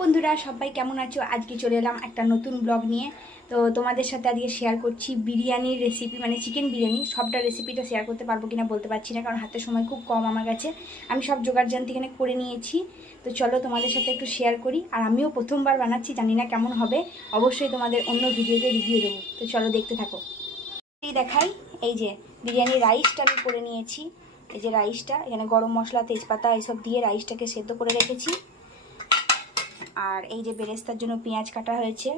বন্ধুরা সবাই কেমন আছো? আজকে চলে এলাম একটা নতুন ব্লগ নিয়ে। তো তোমাদের সাথে আজকে শেয়ার করছি বিরিয়ানির রেসিপি, মানে চিকেন বিরিয়ানি। সবটা রেসিপিটা শেয়ার করতে পারবো কিনা বলতে পারছি না, কারণ হাতে সময় খুব কম আমার কাছে। আমি সব জোগাড়জান্তি এখানে করে নিয়েছি। তো চলো তোমাদের সাথে একটু শেয়ার করি। আর আমিও প্রথমবার বানাচ্ছি, জানি না কেমন হবে। অবশ্যই তোমাদের অন্য ভিডিওতে রিভিউ দেবো। তো চলো দেখতে থাকো। এই দেখাই, এই যে বিরিয়ানির রাইসটা আমি করে নিয়েছি। এই যে রাইসটা, এখানে গরম মশলা তেজপাতা এইসব দিয়ে রাইসটাকে সেদ্ধ করে রেখেছি। আর এই যে বেরেস্তার জন্য পেঁয়াজ কাটা হয়েছে,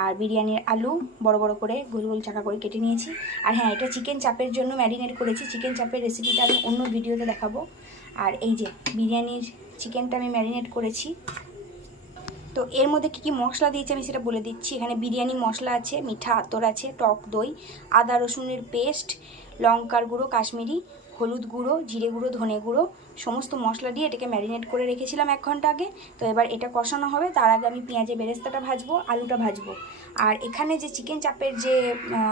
আর বিরিয়ানির আলু বড় বড় করে গোল গোল চাকা করে কেটে নিয়েছি। আর হ্যাঁ, এটা চিকেন চাপের জন্য ম্যারিনেট করেছি। চিকেন চাপের রেসিপিটা আমি অন্য ভিডিওতে দেখাবো। আর এই যে বিরিয়ানির চিকেনটা আমি ম্যারিনেট করেছি। তো এর মধ্যে কী কী মশলা দিয়েছি আমি সেটা বলে দিচ্ছি। এখানে বিরিয়ানি মশলা আছে, মিঠা আতর আছে, টক দই, আদা রসুনের পেস্ট, লঙ্কার গুঁড়ো কাশ্মীরি, হলুদ গুঁড়ো, জিরে গুঁড়ো, ধনে গুঁড়ো, সমস্ত মশলা দিয়ে এটাকে ম্যারিনেট করে রেখেছিলাম 1 ঘন্টা আগে। তো এবার এটা কষানো হবে, তার আগে আমি পেঁয়াজে বেরেস্তাটা ভাজবো, আলুটা ভাজবো। আর এখানে যে চিকেন চাপের যে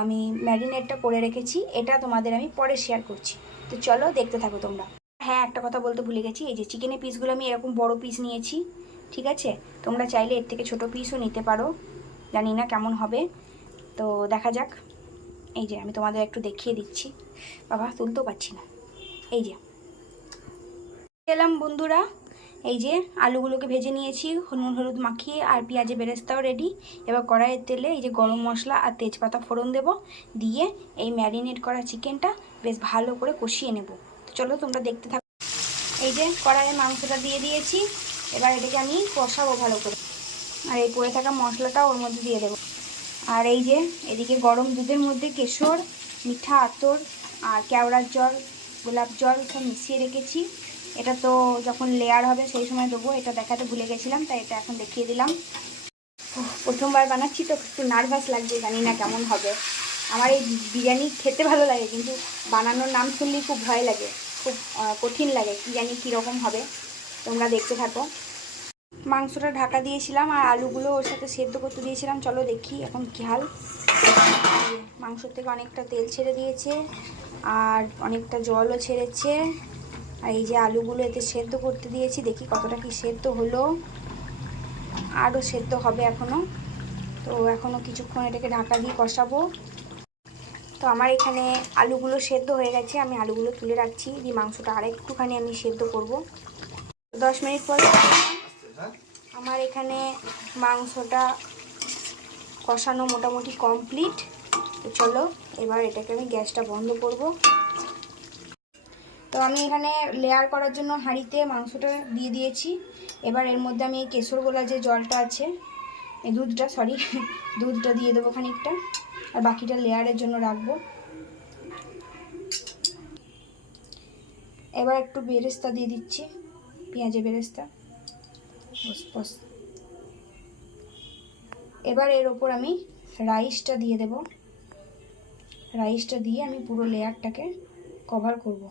আমি ম্যারিনেটটা করে রেখেছি, এটা তোমাদের আমি পরে শেয়ার করছি। তো চলো দেখতে থাকো তোমরা। হ্যাঁ, একটা কথা বলতে ভুলে গেছি, এই যে চিকেনের পিসগুলো আমি এরকম বড় পিস নিয়েছি, ঠিক আছে? তোমরা চাইলে এর থেকে ছোটো পিসও নিতে পারো, জানি না কেমন হবে। তো দেখা যাক। এই যে আমি তোমাদের একটু দেখিয়ে দিচ্ছি। বাবা, তুলতেও পারছি না। এই যে এলাম বন্ধুরা, এই যে আলুগুলোকে ভেজে নিয়েছি নুন হলুদ মাখিয়ে, আর পেঁয়াজে বেরেস্তাও রেডি। এবার কড়াইয়ের তেলে এই যে গরম মশলা আর তেজপাতা ফোড়ন দেব, দিয়ে এই ম্যারিনেট করা চিকেনটা বেশ ভালো করে কষিয়ে নেব। তো চলো তোমরা দেখতে থাকো। এই যে কড়াইয়ে মাংসটা দিয়ে দিয়েছি, এবার এটাকে আমি কষাবো ভালো করে। আর এই পড়ে থাকা মশলাটা ওর মধ্যে দিয়ে দেবো। আর এই যে এদিকে গরম দুধের মধ্যে কেশর, মিঠা আতর আর কেওড়ার জল, গোলাপ জল সব মিশিয়ে রেখেছি। এটা তো যখন লেয়ার হবে সেই সময় দেবো, এটা দেখাতে ভুলে গেছিলাম, তাই এটা এখন দেখিয়ে দিলাম। প্রথমবার বানাচ্ছি তো একটু নার্ভাস লাগছে, জানি না কেমন হবে। আমার এই বিরিয়ানি খেতে ভালো লাগে, কিন্তু বানানোর নাম শুনলেই খুব ভয় লাগে, খুব কঠিন লাগে, কি জানি কীরকম হবে। তোমরা দেখতে থাকো। মাংসটা ঢাকা দিয়েছিলাম আর আলুগুলো ওর সাথে সেদ্ধ করতে দিয়েছিলাম। চলো দেখি এখন কী হাল। মাংসর থেকে অনেকটা তেল ছেড়ে দিয়েছে আর অনেকটা জলও ছেড়েছে। আর এই যে আলুগুলো এতে সেদ্ধ করতে দিয়েছি, দেখি কতটা কি সেদ্ধ হলো। আরও সেদ্ধ হবে এখনও। তো এখনও কিছুক্ষণ এটাকে ঢাকা দিয়ে কষাবো। তো আমার এখানে আলুগুলো সেদ্ধ হয়ে গেছে, আমি আলুগুলো তুলে রাখছি, দিয়ে মাংসটা আরেকটুখানি আমি সেদ্ধ করব। 10 মিনিট পর আমার এখানে মাংসটা কষানো মোটামুটি কমপ্লিট। তো চলো এবার এটাকে আমি গ্যাসটা বন্ধ করব। তো আমি এখানে লেয়ার করার জন্য হাঁড়িতে মাংসটা দিয়ে দিয়েছি। এবার এর মধ্যে আমি এই কেশর গোলা যে জলটা আছে, এই দুধটা দিয়ে দেবো খানিকটা, আর বাকিটা লেয়ারের জন্য রাখবো। এবার একটু বেরেস্তা দিয়ে দিচ্ছি, পেঁয়াজে বেরেস্তা। বস। এবার এর ওপর আমি রাইসটা দিয়ে দেব। রাইসটা দিয়ে আমি পুরো লেয়ারটাকে কভার করব।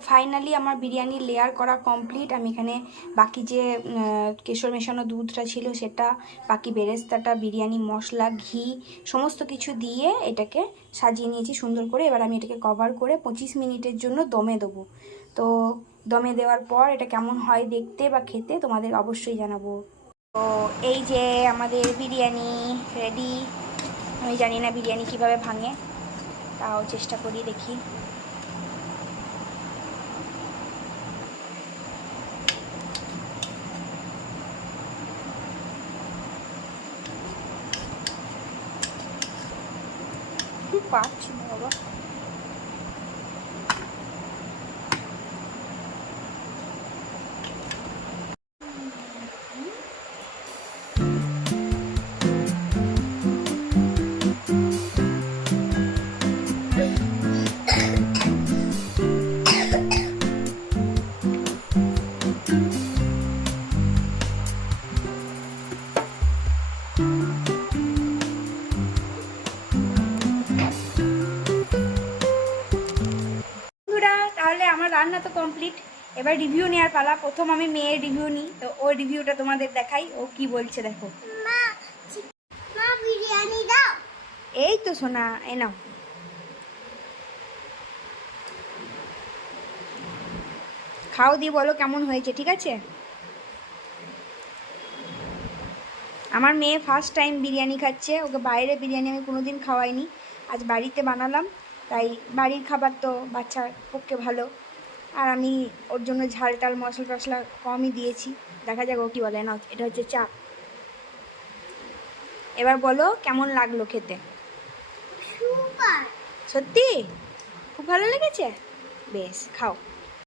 ফাইনালি আমার বিরিয়ানির লেয়ার করা কমপ্লিট। আমি এখানে বাকি যে কেশর মেশানো দুধটা ছিল সেটা, বাকি বেরেস্তাটা, বিরিয়ানি মশলা, ঘি সমস্ত কিছু দিয়ে এটাকে সাজিয়ে নিয়েছি সুন্দর করে। এবার আমি এটাকে কভার করে 25 মিনিটের জন্য দমে দেবো। তো দমে দেওয়ার পর এটা কেমন হয় দেখতে বা খেতে তোমাদের অবশ্যই জানাবো। তো এই যে আমাদের বিরিয়ানি রেডি। আমি জানি না বিরিয়ানি কিভাবে ভাঙে, তাও চেষ্টা করি, দেখি। পাচ্ছি না বাবা। তাহলে আমার রান্না তো কমপ্লিট, এবার রিভিউ নেওয়ার পালা। প্রথম আমি মেয়ের রিভিউ নিই, তো ওর রিভিউটা তোমাদের দেখাই, ও কি বলছে দেখো। মা বিরিয়ানি দাও। এই তো সোনা, এই নাও। খাও, দিয়ে বলো কেমন হয়েছে, ঠিক আছে? আমার মেয়ে ফার্স্ট টাইম বিরিয়ানি খাচ্ছে, ওকে বাইরে বিরিয়ানি আমি কোনোদিন খাওয়াইনি, আজ বাড়িতে বানালাম, তাই বাড়ির খাবার তো বাচ্চার পক্ষে ভালো। আর আমি ওর জন্য ঝাল টাল মশলা টশলা কমই দিয়েছি, দেখা যাক ও কী বলে। না, এটা হচ্ছে চাপ। এবার বলো কেমন লাগলো খেতে? সত্যি খুব ভালো লেগেছে? বেশ, খাও।